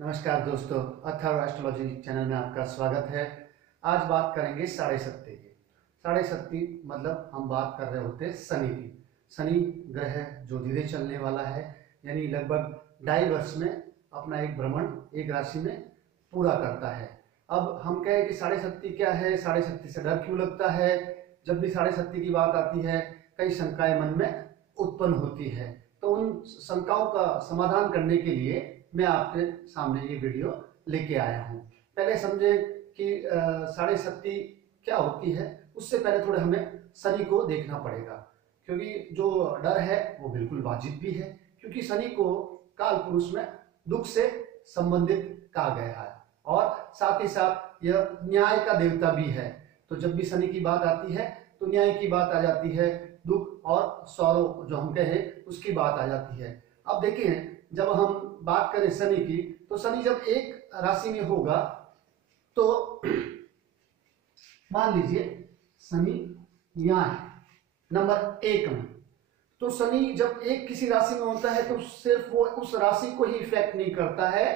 नमस्कार दोस्तों, Atharva astrology channel में आपका स्वागत है। आज बात करेंगे साढ़े सत्ती की। साढ़े सत्ती मतलब हम बात कर रहे होते हैं शनि की। शनि ग्रह जो धीरे चलने वाला है, यानी लगभग 2.5 वर्ष में अपना एक भ्रमण एक राशि में पूरा करता है। अब हम कहें कि साढ़े सत्ती क्या है, साढ़े सत्ती से डर क्यों लगता है। जब भी साढ़े सत्ती की बात आती है कई शंकाएं मन में उत्पन्न होती है, तो उन शंकाओं का समाधान करने के लिए मैं आपके सामने ये वीडियो लेके आया हूँ। पहले समझे कि साढ़े सत्ती क्या होती है, उससे पहले थोड़े हमें शनि को देखना पड़ेगा, क्योंकि जो डर है वो बिल्कुल वाजिब भी है, क्योंकि शनि को काल पुरुष में दुख से संबंधित कहा गया है और साथ ही साथ यह न्याय का देवता भी है। तो जब भी शनि की बात आती है तो न्याय की बात आ जाती है, दुख और सौरव जो हम कहें उसकी बात आ जाती है। अब देखिए, जब हम बात करें शनि की, तो शनि जब एक राशि में होगा तो मान लीजिए शनि यहां है नंबर 1 में, तो शनि जब एक किसी राशि में होता है तो सिर्फ वो उस राशि को ही इफेक्ट नहीं करता है,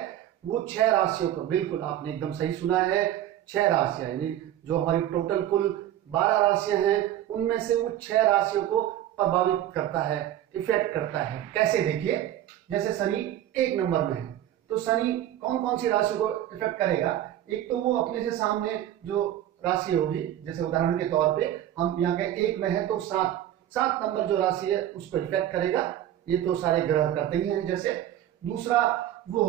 वो 6 राशियों को, बिल्कुल आपने एकदम सही सुना है, 6 राशियां, यानी जो हमारी टोटल कुल 12 राशियां हैं उनमें से वो 6 राशियों को प्रभावित करता है, इफेक्ट करता है। कैसे, देखिए, जैसे शनि 1 नंबर में है तो शनि कौन कौन सी राशि को इफेक्ट करेगा। एक तो वो अपने से सामने जो राशि होगी, जैसे उदाहरण के तौर पे हम यहाँ के 1 में है तो 7 नंबर जो राशि है उसको इफेक्ट करेगा। ये तो सारे ग्रह करते ही हैं। जैसे दूसरा, वो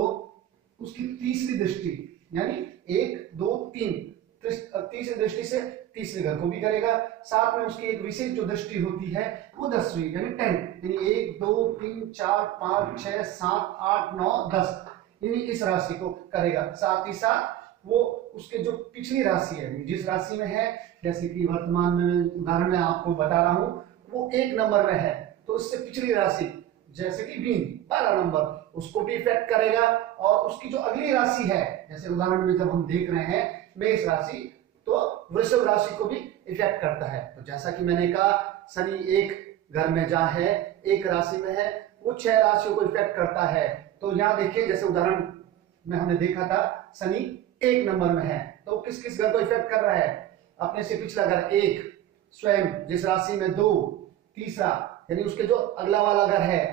उसकी तीसरी दृष्टि, यानी 1 2 3 तीसरी दृष्टि से तीसरे घर को भी करेगा। साथ में उसकी एक विशेष जो दृष्टि होती है वो 10वीं, यानी 10, यानी 1 2 3 4 5 6 7 8 9 10, यानी इस राशि को करेगा। साथ ही साथ वो उसके जो पिछली राशि है, जिस राशि में है, जैसे कि वर्तमान में उदाहरण में आपको बता रहा हूं, वो 1 नंबर में है तो उससे पिछली राशि जैसे कि मीन 12 नंबर, उसको भी इफेक्ट करेगा। और उसकी जो अगली राशि है, जैसे उदाहरण में जब हम देख रहे हैं मेष राशि, तो वृषभ राशि को भी इफेक्ट करता है। तो जैसा कि मैंने कहा, शनि एक घर में जहां है, एक राशि में है, वो 6 राशियों को इफेक्ट करता है। तो यहां देखिए, जैसे उदाहरण में हमने देखा था शनि 1 नंबर में है तो किस किस घर को इफेक्ट कर रहा है, अपने से पिछला घर 1, स्वयं जिस राशि में 2, तीसरा यानी उसके जो अगला वाला घर है,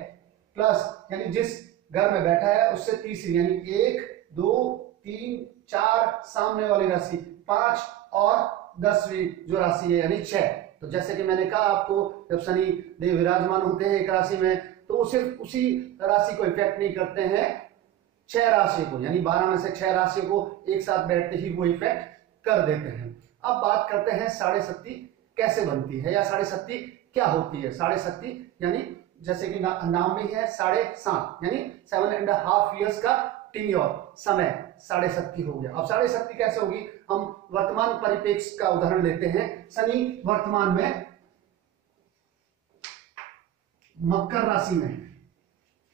प्लस यानी जिस घर में बैठा है उससे तीसरी, यानी 1 2 3 4 सामने वाली राशि 5 और 10वीं जो राशि है यानी 6। तो जैसे कि मैंने कहा आपको, जब शनि देव विराजमान होते हैं एक राशि में तो वो सिर्फ उसी राशि को इफेक्ट नहीं करते हैं, 6 राशि को, यानी 12 में से 6 राशियों को एक साथ बैठते ही वो इफेक्ट कर देते हैं। अब बात करते हैं साढ़े सत्ती कैसे बनती है या साढ़े सत्ती क्या होती है। साढ़े सत्ती यानी जैसे कि नाम में है 7.5, यानी 7.5 ईयर्स का टीन्योर समय साढ़े सत्ती हो गया। अब साढ़े सत्ती कैसे होगी, हम वर्तमान परिप्रेक्ष्य का उदाहरण लेते हैं। शनि वर्तमान में मकर राशि में है,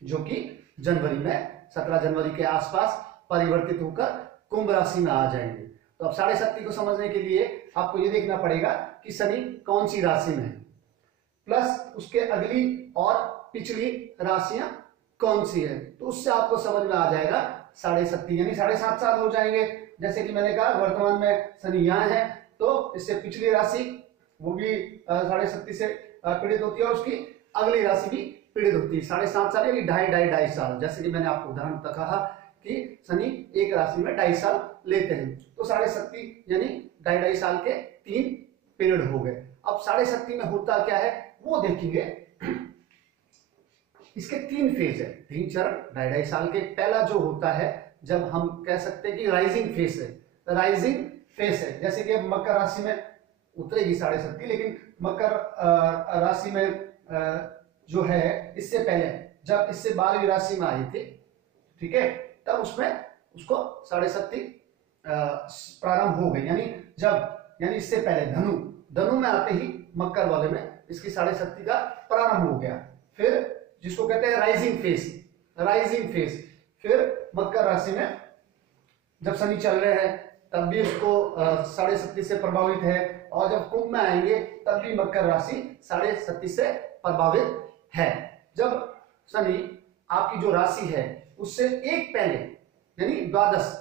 जो कि जनवरी में 17 जनवरी के आसपास परिवर्तित होकर कुंभ राशि में आ जाएंगे। तो अब साढ़े सत्ती को समझने के लिए आपको यह देखना पड़ेगा कि शनि कौन सी राशि में है, प्लस उसके अगली और पिछली राशियां कौन सी है, तो उससे आपको समझ में आ जाएगा साढ़े सत्ती, यानी 7.5 साल हो जाएंगे। जैसे कि मैंने कहा, वर्तमान में शनि यहां है तो इससे पिछली राशि वो भी साढ़े सत्ती से पीड़ित होती है और उसकी अगली राशि भी पीड़ित होती है। 7.5 साल यानी 2.5 साल। जैसे कि मैंने आपको उदाहरण तक कहा कि शनि एक राशि में 2.5 साल लेते हैं, तो साढ़े सत्ती यानी 2.5 साल के 3 पीरियड हो गए। अब साढ़े सत्ती में होता क्या है वो देखेंगे। इसके 3 फेज है, 3 चरण 2.5 साल के। पहला जो होता है, जब हम कह सकते हैं कि राइजिंग फेस है, राइजिंग फेस है, जैसे कि मकर राशि में उतरेगी साढ़े सत्ती, लेकिन मकर राशि में जो है इससे पहले जब इससे 12वीं राशि में आई थी, ठीक है, तब उसमें उसको साढ़े सत्ती प्रारंभ हो गई, यानी इससे पहले धनु में आते ही मकर वाले में इसकी साढ़े सत्ती का प्रारंभ हो गया। फिर जिसको कहते हैं राइजिंग फेस, फिर मकर राशि में जब शनि चल रहे हैं तब भी उसको साढ़े सत्ती से प्रभावित है, और जब कुंभ में आएंगे तब भी मकर राशि साढ़े सत्ती से प्रभावित है। जब शनि आपकी जो राशि है उससे एक पहले यानी द्वादश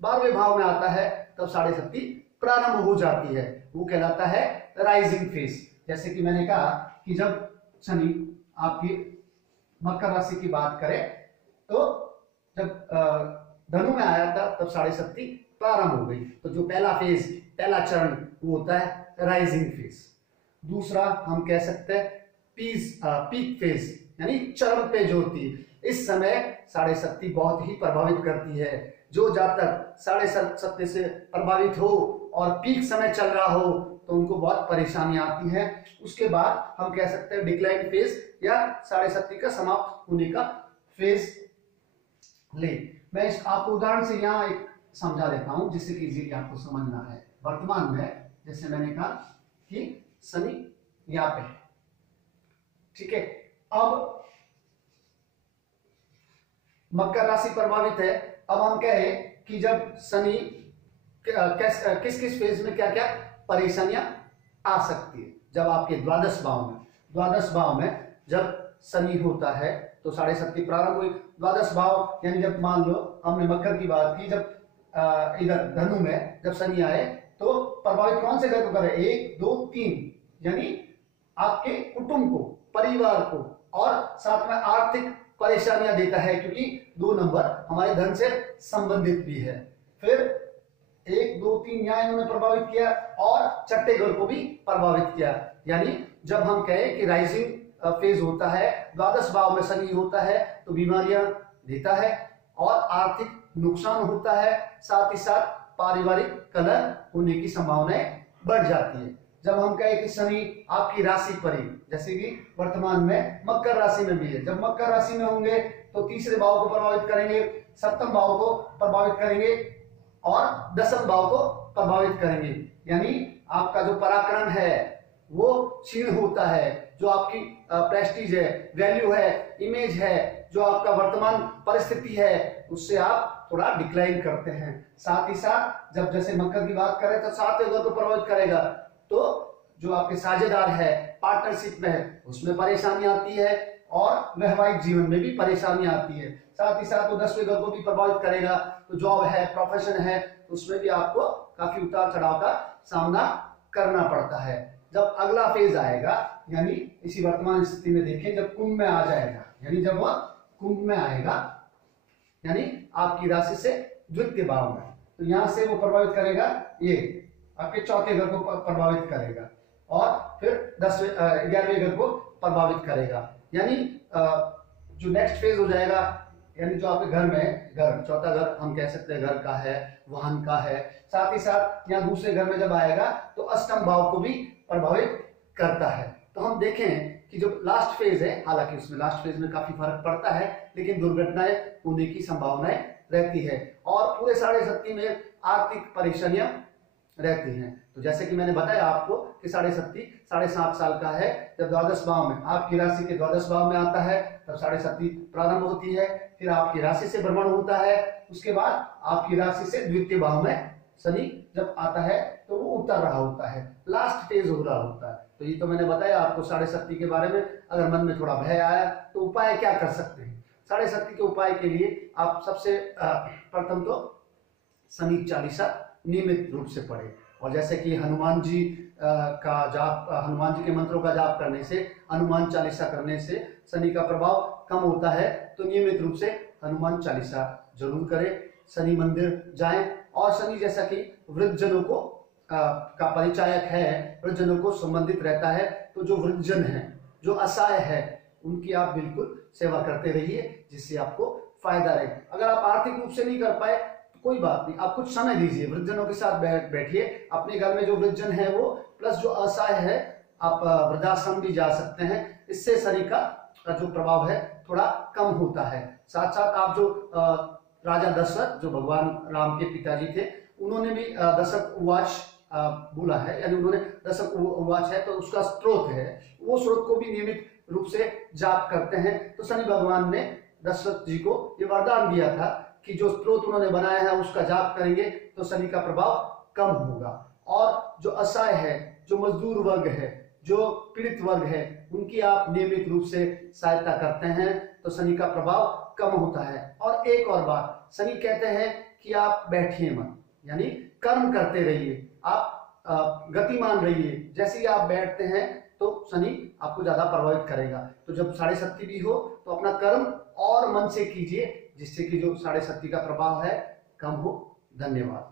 12वें भाव में आता है तब साढ़े शक्ति प्रारंभ हो जाती है, वो कहलाता है राइजिंग फेज। जैसे कि मैंने कहा कि जब शनि आपकी मकर राशि की बात करें तो जब धनु में आया था तब साढ़े शक्ति प्रारंभ हो गई। तो जो पहला फेज, पहला चरण वो होता है राइजिंग फेज। दूसरा हम कह सकते हैं पीक फेज, यानी चरम पे जो होती है। इस समय साढ़े शक्ति बहुत ही प्रभावित करती है। जो जातक साढ़े शक्ति से प्रभावित हो और पीक समय चल रहा हो तो उनको बहुत परेशानी आती है। उसके बाद हम कह सकते हैं डिक्लाइन फेज या साढ़े शक्ति का समाप्त होने का फेज ले। मैं इस आपको उदाहरण से यहाँ एक समझा देता हूं जिससे कि इजीली आपको समझना है। वर्तमान में जैसे मैंने कहा कि शनि यहाँ पे है, ठीक है। अब मकर राशि प्रभावित है। अब हम कहें कि जब शनि किस किस फेज में क्या क्या परेशानियां आ सकती है। जब आपके द्वादश भाव में जब शनि होता है तो साढ़े शक्ति प्रारंभ हुई। द्वादश भाव यानी जब मान लो हमने मकर की बात की, जब इधर धनु में जब शनि आए तो प्रभावित कौन से ग्रह को करे? 1 2 3, यानी आपके कुटुंब को, परिवार को, और साथ में आर्थिक परेशानियां देता है क्योंकि 2 नंबर हमारे धन से संबंधित भी है। फिर 1 2 3 यहाँ इन्होंने प्रभावित किया और छठे घर को भी प्रभावित किया। यानी जब हम कहें कि राइजिंग फेज होता है, द्वादश भाव में शनि होता है तो बीमारियां देता है और आर्थिक नुकसान होता है, साथ ही साथ पारिवारिक कलह होने की संभावनाएं बढ़ जाती है। जब हम कहें कि शनि आपकी राशि पर ही, जैसे कि वर्तमान में मकर राशि में भी है, जब मकर राशि में होंगे तो तीसरे भाव को प्रभावित करेंगे, सप्तम भाव को प्रभावित करेंगे और दसम भाव को प्रभावित करेंगे। यानी आपका जो पराक्रम है वो क्षीण होता है, जो आपकी प्रेस्टीज है, वैल्यू है, इमेज है, जो आपका वर्तमान परिस्थिति है उससे आप थोड़ा डिक्लाइन करते हैं। साथ ही साथ जब जैसे मकर की बात करें तो 7वें घर को प्रभावित करेगा, तो जो आपके साझेदार है, पार्टनरशिप में है, उसमें परेशानी आती है और वैवाहिक जीवन में भी परेशानी आती है। साथ ही साथ वो 10वें घर को भी प्रभावित करेगा, तो जॉब है, प्रोफेशन है, उसमें भी आपको काफी उतार चढ़ाव का सामना करना पड़ता है। जब अगला फेज आएगा, यानी इसी वर्तमान स्थिति में देखें, जब कुंभ में आ जाएगा, यानी जब वह कुंभ में आएगा, यानी आपकी राशि से द्वितीय भाव में, तो यहां से वो प्रभावित करेगा, ये आपके चौथे घर को प्रभावित करेगा और फिर 11वें घर को प्रभावित करेगा। यानी जो नेक्स्ट फेज हो जाएगा, यानी जो आपके घर में, घर चौथा घर हम कह सकते हैं घर का है, वाहन का है, साथ ही साथ यहाँ दूसरे घर में जब आएगा तो अष्टम भाव को भी प्रभावित करता है। तो हम देखें कि जो लास्ट फेज है, हालांकि उसमें लास्ट फेज में काफी फर्क पड़ता है, लेकिन दुर्घटनाएं होने की संभावनाएं रहती है और पूरे साढ़े शक्ति में आर्थिक परेशानियां रहती हैं। तो जैसे कि मैंने बताया आपको कि साढ़े शक्ति 7.5 साल का है। जब द्वादश भाव में, आपकी राशि के द्वादश भाव में आता है तब साढ़े शक्ति प्रारंभ होती है। फिर आपकी राशि से भ्रमण होता है, उसके बाद आपकी राशि से द्वितीय भाव में शनि जब आता है तो वो उतर रहा होता है, लास्ट फेज हो रहा होता है। तो ये तो मैंने बताया आपको साढ़े शक्ति के बारे में। अगर मन में थोड़ा भय आया तो उपाय क्या कर सकते हैं? साढ़े शक्ति के उपाय के लिए आप सबसे प्रथम तो शनि चालीसा नियमित रूप से पढ़े, और जैसे कि हनुमान जी का जाप, हनुमान जी के मंत्रों का जाप करने से, हनुमान चालीसा करने से शनि का प्रभाव कम होता है। तो नियमित रूप से हनुमान चालीसा जरूर करें, शनि मंदिर जाएं, और शनि जैसा कि वृद्धजनों को का परिचायक है, वृद्धजनों को संबंधित रहता है, तो जो वृद्धजन है, जो असहाय है, उनकी आप बिल्कुल सेवा करते रहिए जिससे आपको फायदा रहे। अगर आप आर्थिक रूप से नहीं कर पाए तो कोई बात नहीं, आप कुछ समय दीजिए, वृद्धजनों के साथ बैठिए। अपने घर में जो वृद्धजन है वो, प्लस जो असहाय है, आप वृद्धाश्रम भी जा सकते हैं। इससे शनि का जो प्रभाव है थोड़ा कम होता है। साथ साथ आप जो राजा दशरथ, जो भगवान राम के पिताजी थे, उन्होंने भी दशक उवाच बोला है, यानी उन्होंने दशक उवाच है तो उसका स्त्रोत है, वो स्त्रोत को भी नियमित रूप से जाप करते हैं। तो शनि भगवान ने दशरथ जी को ये वरदान दिया था कि जो स्त्रोत उन्होंने बनाया है उसका जाप करेंगे तो शनि का प्रभाव कम होगा। और जो असहाय है, जो मजदूर वर्ग है, जो पीड़ित वर्ग है, उनकी आप नियमित रूप से सहायता करते हैं तो शनि का प्रभाव कम होता है। और एक और बात, शनि कहते हैं कि आप बैठिए मत, यानी कर्म करते रहिए, आप गतिमान रहिए। जैसे ही आप बैठते हैं तो शनि आपको ज्यादा प्रभावित करेगा। तो जब 6.30 भी हो तो अपना कर्म और मन से कीजिए, जिससे कि जो 6.30 का प्रभाव है कम हो। धन्यवाद।